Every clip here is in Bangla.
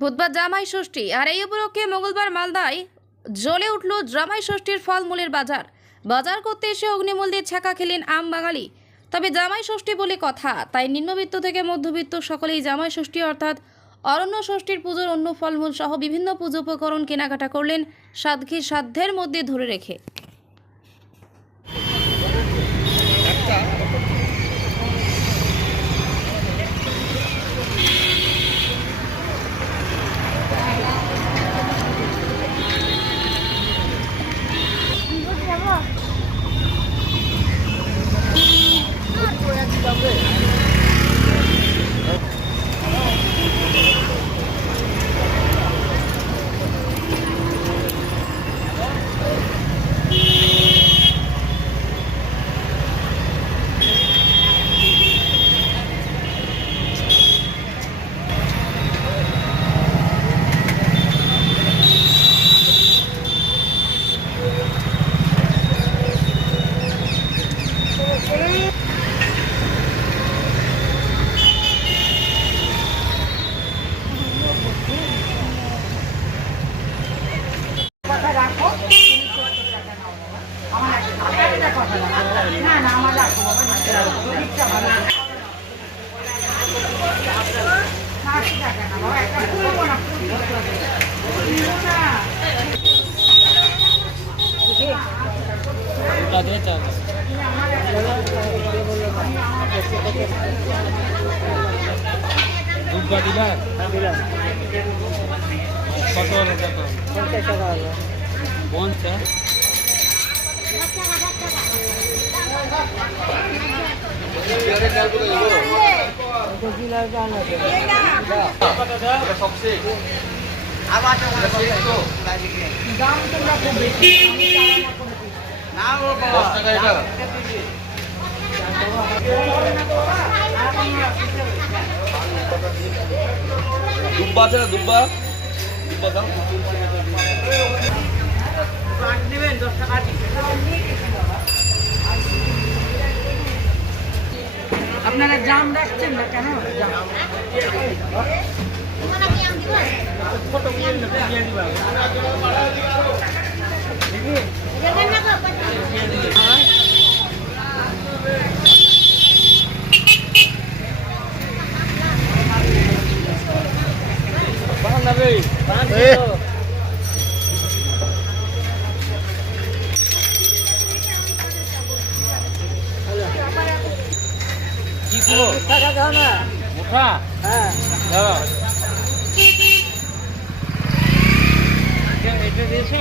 বুধবার জামাই ষষ্ঠী, আর এই উপলক্ষে মঙ্গলবার মালদায় জ্বলে উঠল জামাই ষষ্ঠীর ফলমূলের বাজার। বাজার করতে এসে অগ্নিমূল দিয়ে ছাকা খেলেন আম বাঙালি তবে জামাই ষষ্ঠী বলে কথা, তাই নিম্নবিত্ত থেকে মধ্যবিত্ত সকলেই জামাই ষষ্ঠী অর্থাৎ অরণ্য ষষ্ঠীর পুজোর অন্য ফলমূল সহ বিভিন্ন পুজো উপকরণ কেনাকাটা করলেন সাধ্যের মধ্যে ধরে রেখে। 对。দুধবা দিলা কত হলো কত পঞ্চাশ দশ টাকা এটা দুব্বা আছে না দুব্বা দুব্বা দাও আপনারা জাম রাখছেন না কেন? জাম। কি পুরো টাকা দাও না মোটা হ্যাঁ দাও এটা দিয়েছ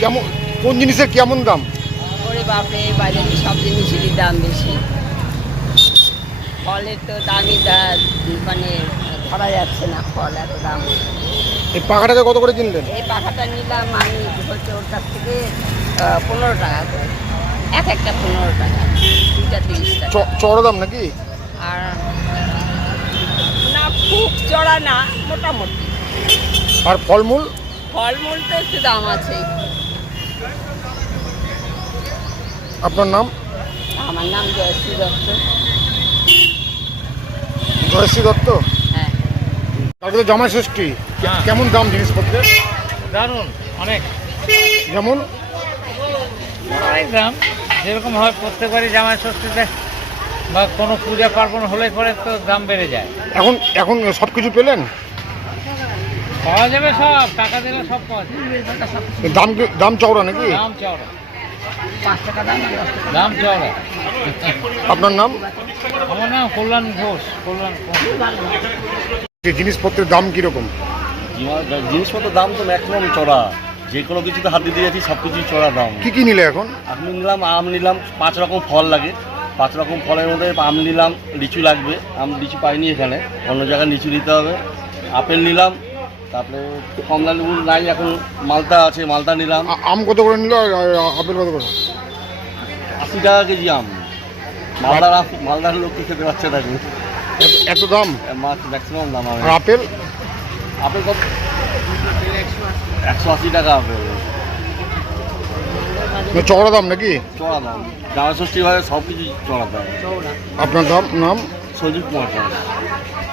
কেমন কোন জিনিসের কেমন দাম? ওরে বাপরে বাজারে সব জিনিসেরই দাম বেশি। ফলের তো দামই দা- মানে ধরা যাচ্ছে না ফল এত দাম। এই পাখাটাকে কত করে কিনলেন? এই পাখাটা নিলাম আমি হচ্ছে ওর কাছ থেকে পনেরো টাকা করে। এক একটা পনেরো টাকা দুইটা তিরিশ টাকা। চ- চড়া দাম নাকি? আর না খুব চড়া না মোটামুটি। আর ফলমূল? ফলমূল তো একটু দাম আছে। আপনার নাম? আমার নাম জয়শ্রী দত্ত। জয়শ্রী দত্ত? হ্যাঁ। কালকে তো জামাই ষষ্ঠী। কে- হ্যাঁ। কেমন দাম জিনিসপত্রের? দারুণ অনেক। যেমন? অনেক দাম যেরকম হয় প্রত্যেকবারই জামাই ষষ্ঠীতে বা কোনো পূজা পার্বণ হলে পরে তো দাম বেড়ে যায়। এখন এখন সব কিছু পেলেন? পাওয়া যাবে সব টাকা দিলে সব পাওয়া যাবে দাম দাম চওড়া নাকি? দাম চওড়া। দাম চওড়া। আপনার নাম? আমার নাম কল্যাণ ঘোষ কল্যাণ ঘোষ। জিনিসপত্রের দাম কীরকম? জিনিসপত্রের দাম তো ম্যাক্সিমাম চড়া যে কোনো কিছুতে হাত দিয়ে দিয়েছি সব কিছুই চড়া দাম। কি কি নিলে এখন? আমি নিলাম আম নিলাম পাঁচ রকম ফল লাগে। পাঁচ রকম ফলের মধ্যে আম নিলাম লিচু লাগবে। আম লিচু পাইনি এখানে। অন্য জায়গায় লিচু নিতে হবে। আপেল নিলাম তারপরে কমলা লেবু নাই এখন মালটা আছে মালটা নিলাম। আম কত করে নিল আপেল কত করে? আশি টাকা কেজি আম। মালদার মালদার লোক কি খেতে পারছে না। এত- দাম? মাছ ম্যাক্সিমাম দাম আপেল? আপেল কত? একশো আশি টাকা আপেল না চড়া দাম নাকি? চড়া দাম। জামা ষষ্ঠী ভাবে সব কিছু চড়া দাম। আপনার দাম নাম? সজীব কুমার